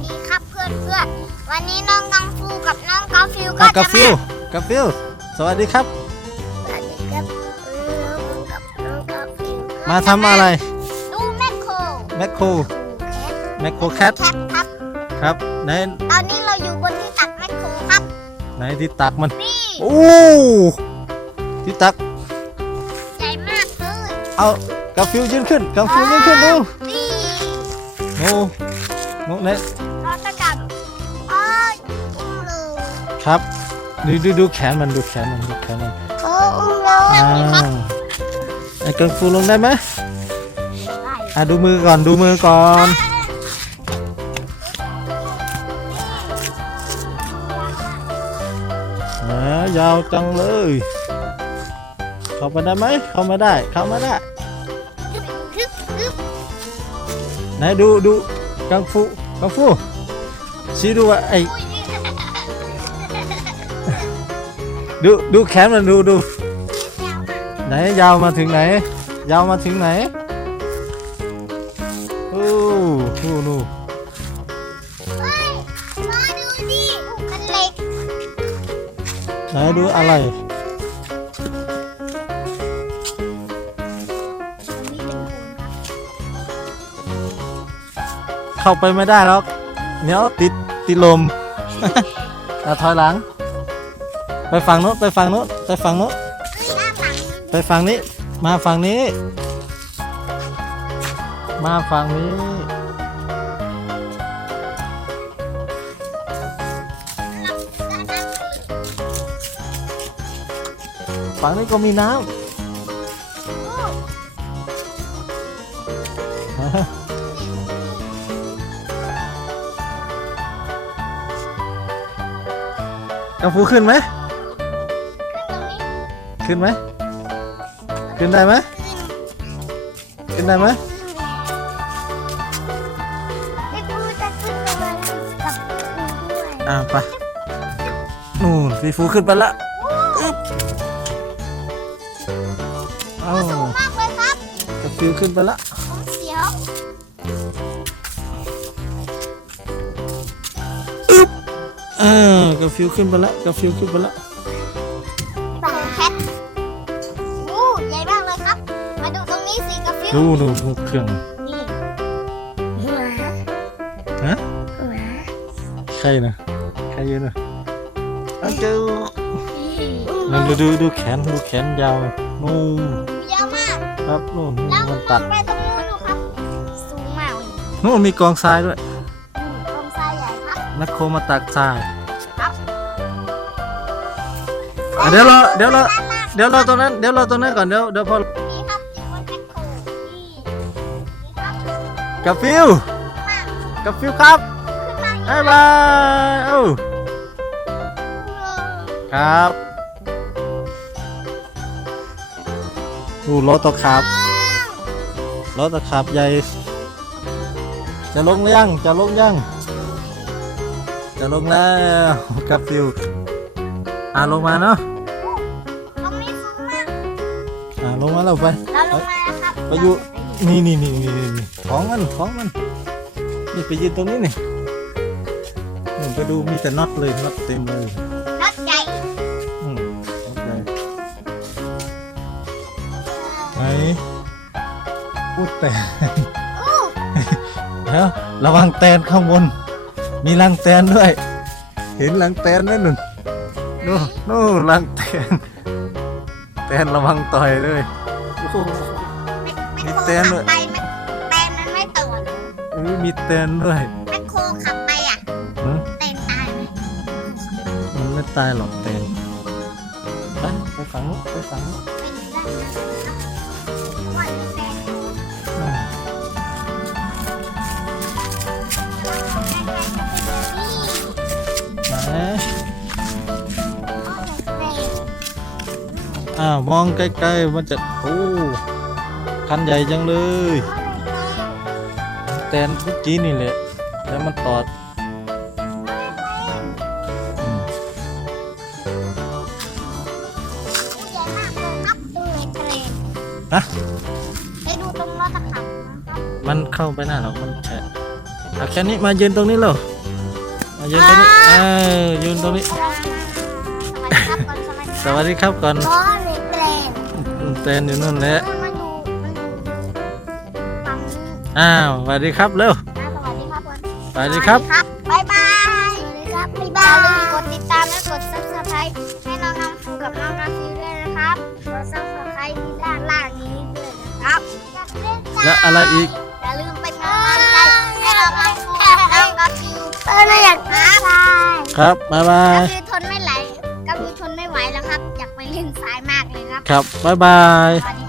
ดีครับเพื่อนเพื่อนๆวันนี้น้องกังฟูกับน้องกาฟิวก็อะจะกาฟิลกาฟิลสวัสดีครับ สวัสดีครับเออกับน้องกาฟิวมาทำอะไร ดูแมคโครแมคโครแมคโครแคทแคทครับครับไหนตอนนี้เราอยู่บนที่ตักแมคโครครับไหนที่ตักมันนี่โอ้ที่ตักใหญ่มากเลยเอากาฟิลยืนขึ้นกาฟิลยืนขึ้นดูนี่โอ้ โอ้ไหนเราจะกลับอ้อยอุ้มเลยครับ ดูดูดูแขนมันดูแขนมันดูแขนมันโอ้อุ้มเลยอ่านี่ครับไอ้กังฟูลงได้ไหมอะดูมือก่อนดูมือก่อนแหมยาวจังเลย เข้าไปได้ไหมเข้ามาได้เข้ามาได้ทึบทึบไหนดูดูกังฟู กังฟูชี้ดูว่าไอ้อุ้ยนี่ดูดูแขนมันดูดูยาวมากไหนยาวมาถึงไหน ยาวมาถึงไหนโอ้โหดูเฮ้ยมาดูดิมันเล็กไหนดูอะไร เข้าไปไม่ได้แล้วเนี้ยวติดติดลมอะถอยหลัง ไปฝั่งโน้นไปฝั่งโน้นไปฝั่งโน้นเฮ้ยด้านไปฝั่งนี้ มาฝั่งนี้ มาฝั่งนี้ฝั่งนี้ก็มีน้ำ กังฟูขึ้นไหม ขึ้นไหม ขึ้นได้ไหม ขึ้นได้ไหมไม่พูจะขึ้นไปกับคุณด้วยอ่าไปนู่นฟีฟูขึ้นไปละอึ๊บเอ้าสูงมากเลยครับกับฟิวขึ้นไปละเสียวเออ กับฟิวขึ้นไปละกับฟิวขึ้นไปละตาแคทโอ้ใหญ่มากเลยครับ มาดูตรงนี้สิกาฟิวดูดูดูเครื่องนี่หัวฮะหัวใครนะใครยืนนะเอาเจอนั่นดูดูดูแขนดูแขนยาวนู่นเยอะมากครับนู่นแล้วมันตัดไปตรงนู้นดูครับสูงมากเลยนู่นมีกองทรายด้วยอืมตรงทรายใหญ่ครับนักโคมาตักทราย อะเดี๋ยวเราเดี๋ยวเราเดี๋ยวเราตรงนั้นเดี๋ยวเราตรงนั้นก่อนเดี๋ยวเดี๋ยวพอนี่ครับอยู่บนแมคโครนี่นี่ครับกับฟิวมากับฟิวครับขึ้นมาบ๊ายบายเอ้าครับดูรถตะขับรถตะขับใหญ่จะลงหรือยังจะลงยังจะลงแล้วกับฟิว อ่าลงมาเนาะตรงนี้สูงมากอ่าลงมาแล้วไป เราลงมาแล้วครับไปอยู่ นี่นี่นี่นี่นี่ของมันของมันนี่ไปยืนตรงนี้นี่นี่ไปดูมีแต่น็อตเลยน็อตเต็มเลยรถใหญ่อืมน็อตเลยไหนพูดแต่อู้แล้วระวังแตนข้างบน มีรังแตนด้วย เห็นรังแตนไหมนุ่น นู่นนู่นรังแตนแตนระวังต่อยเลยโอ้โห มีแมคโครเต้นด้วยขับไปมันแตนมันไม่ตอดเอ้ยมีแตนด้วยแมคโครขับไปอะหืมเต้นตายไหมมันไม่ตายหรอกแตนไปไปฝังนู้นไปฝังนู้นไปดูได้ไหมว่ามีเต้น อ้าวมองใกล้ๆมันจะโอ้คันใหญ่จังเลยแตนเมื่อกี้นี่แหละแล้วมันตอดอืมใหญ่มากเลยครับดูในทะเลฮะไปดูตรงรถตะขับนะครับมันเข้าไปหน้าหรอกมันแฉะเอาแค่นี้มายืนตรงนี้เลยมายืนตรงนี้เออยืนตรงนี้ส วัสดีครับก่อนสวัสดีสวัสดีครับก่อนพ่อในเตรนเต้นอยู่นู่นแหละมันอยู่มันอยู่ฝั่งนี้อ้าวสวัสดีครับเร็วอะสวัสดีครับก่อนสวัสดีครับบ๊ายบายสวัสดีครับบ๊ายบายอย่าลืมกดติดตามและกด subscribe ให้น้องน้ำฟูกับน้องน้ำฟิวด้วยนะครับกด subscribe ที่ด้านล่างนี้ด้วยนะครับอยากเล่นจ้าและอะไรอีกอย่าลืมเป็นกำลังใจให้น้องน้ำฟูกับน้องน้ำฟิวเออเราอยากเล่นทรายครับบ๊ายบายก็คือทนไม่ไหล ก็คือทนไม่ไหวแล้วครับ อยากไปเล่นทรายมากเลยครับ ครับ บ๊ายบาย สวัส